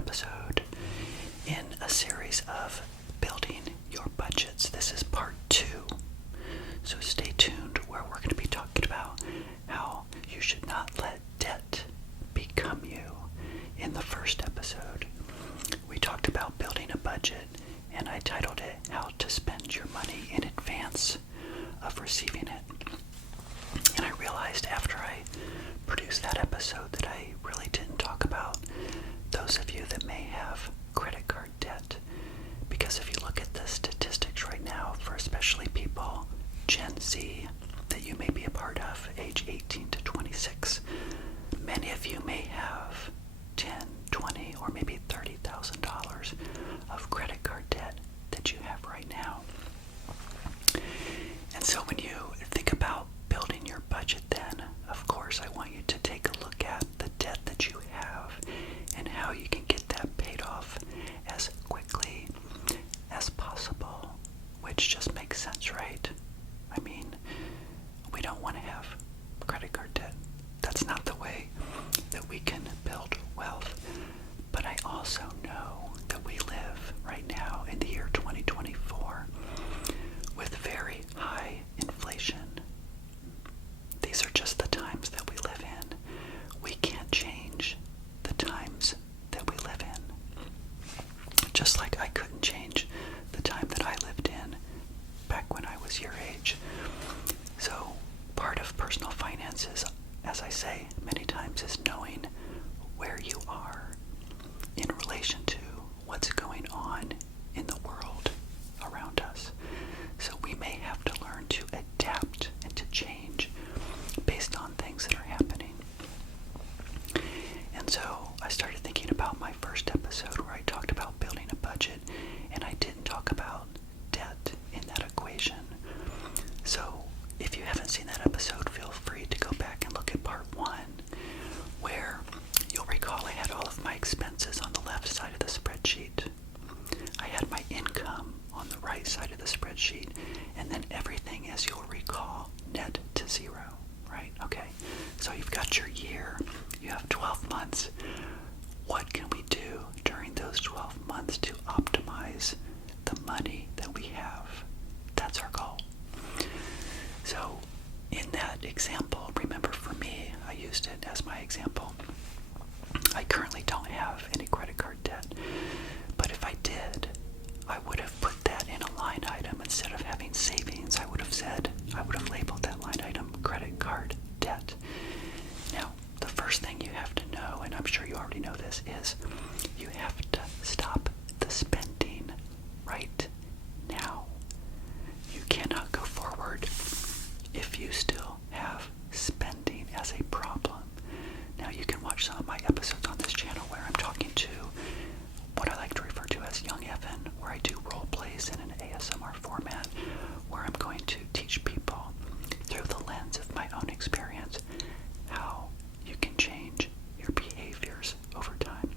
episode in a series of building your budgets. This is part 2. So stay tuned, where we're going to be talking about how you should not let debt become you. In the first episode, we talked about building a budget, and I titled it How to Spend Your Money in Advance of Receiving It. And I realized after I produced that episode that I really didn't talk about those of you that may have credit card debt. Because if you look at the statistics right now for especially people Gen Z that you may be a part of, age 18 to 26, many of you may have $10, $20, or maybe $30,000 of credit card debt that you have right now. And so when you think about building your budget, then of course I want you to take a look at the debt that you have and how you can get that paid off as quickly as possible, which just makes sense, right? I mean, we don't want to have credit card debt. That's not the way that we can build wealth. But I also know that we live right now in the year 2024 with very high inflation. These are just the times that we live in. We can't change the times that we live in. Just like I couldn't change the time that I lived in back when I was your age. So part of personal finances, as I say many times, is knowing where you are in relation to what's going on in the world around us. So we may have to learn to adapt and to change based on things that are happening. And so I started thinking about my first episode where I talked about building a budget, and I didn't talk about debt in that equation. So if you haven't seen that episode, feel free to go back and look at part 1, where you'll recall I had all of my expenses on the left side of the spreadsheet. I had my income on the right side of the spreadsheet, and then everything, as you'll recall, net to zero, right? Okay, so you've got your year, you have 12 months. What can we do during those 12 months to optimize the money that we have? That's our goal. So in that example, remember, for me, I used it as my example. I currently don't have any credit card debt, but if I did, I would have put that in a line item. Instead of having savings, I would have labeled that line item credit card debt. Now, the first thing you have to know, and I'm sure you already know this, is you have to stop the spending right now. You cannot go forward if you still have spending as a problem. Now, you can watch some of my episodes on this channel where I'm talking to what I like to refer to as Young Evan, where I do role plays in an ASMR format, where I'm going to teach people through the lens of my own experience how you can change your behaviors over time.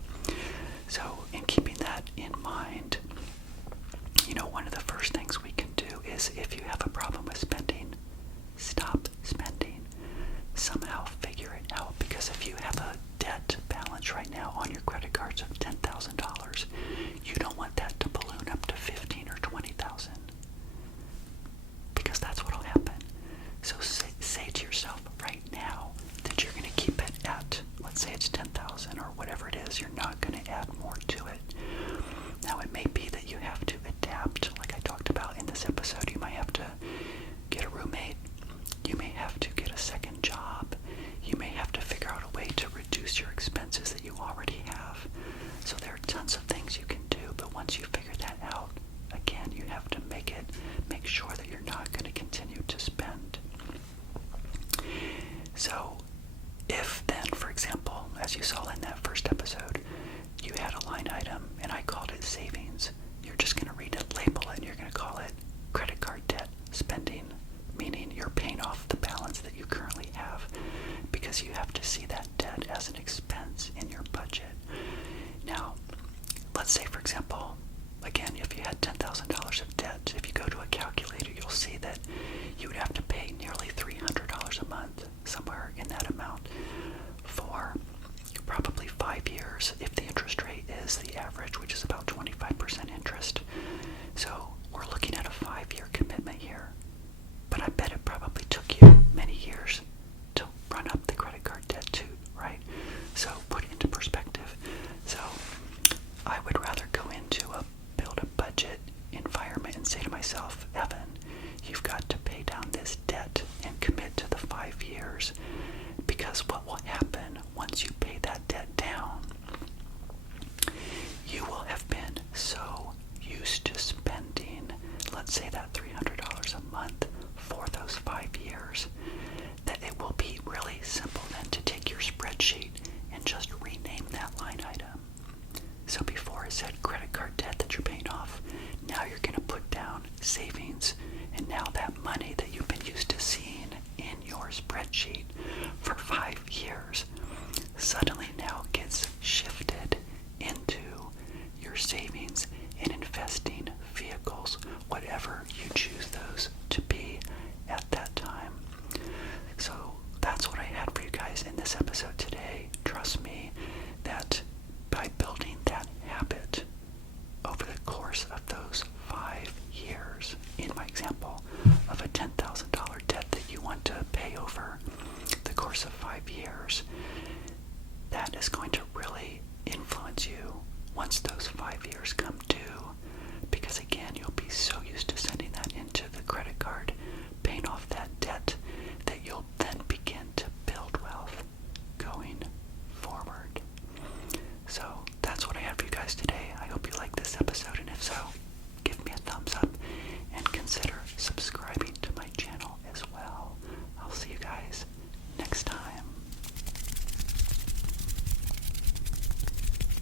said credit card debt that you're paying off. Now you're going to put down savings, and now that money that you've been used to seeing in your spreadsheet for 5 years suddenly now gets shifted